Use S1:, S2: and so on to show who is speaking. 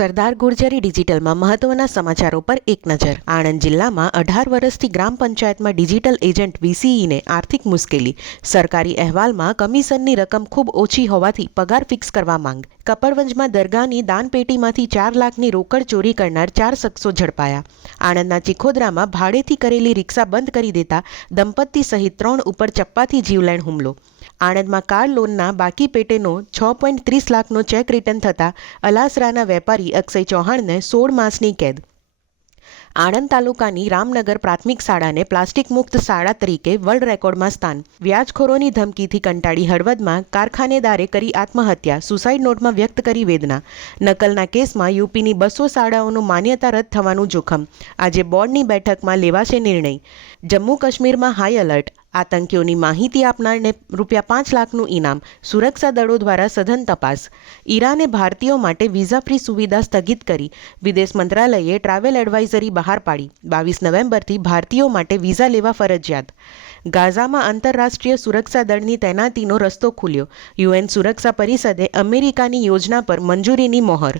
S1: સરદાર ગુર્જરી ડિજિટલમાં મહત્વના સમાચારો પર એક નજર. આણંદ જિલ્લામાં અઢાર વર્ષથી ગ્રામ પંચાયતમાં ડિજિટલ એજન્ટ વીસીઈને આર્થિક મુશ્કેલી. સરકારી અહેવાલમાં કમિશનની રકમ ખૂબ ઓછી હોવાથી પગાર ફિક્સ કરવા માંગ. કપડવંજમાં દરગાહની દાનપેટીમાંથી ચાર લાખની રોકડ ચોરી કરનાર ચાર શખ્સો ઝડપાયા. આણંદના ચિખોદરામાં ભાડેથી કરેલી રિક્ષા બંધ કરી દેતા દંપતી સહિત ત્રણ ઉપર ચપ્પાથી જીવલેણ હુમલો. આણંદમાં કાર લોનના બાકી પેટેનો છ પોઈન્ટ ત્રીસ લાખનો ચેક રિટર્ન થતાં અલાસરાના વેપારી અક્ષય ચૌહાણને સોળ માસની કેદ. આણંદ તાલુકાની રામનગર પ્રાથમિક શાળાને પ્લાસ્ટિક મુક્ત શાળા તરીકે વર્લ્ડ રેકોર્ડમાં સ્થાન. વ્યાજખોરોની ધમકીથી કંટાળી હળવદમાં કારખાનેદારે કરી આત્મહત્યા, સુસાઇડ નોટમાં વ્યક્ત કરી વેદના. નકલના કેસમાં યુપીની બસો શાળાઓનું માન્યતા રદ થવાનું જોખમ. આજે બોર્ડની બેઠકમાં લેવાશે નિર્ણય. જમ્મુ કાશ્મીરમાં હાઈ એલર્ટ. આતંકીઓની માહિતી આપનારને રૂપિયા પાંચ લાખનું ઇનામ. સુરક્ષા દળો દ્વારા સઘન તપાસ. ઈરાને ભારતીયો માટે વિઝા ફ્રી સુવિધા સ્થગિત કરી. વિદેશ મંત્રાલયે ટ્રાવેલ એડવાઇઝરી બહાર પાડી. બાવીસ નવેમ્બરથી ભારતીયો માટે વિઝા લેવા ફરજિયાત. ગાઝામાં આંતરરાષ્ટ્રીય સુરક્ષા દળની તૈનાતીનો રસ્તો ખુલ્યો. યુએન સુરક્ષા પરિષદે અમેરિકાની યોજના પર મંજૂરીની મોહર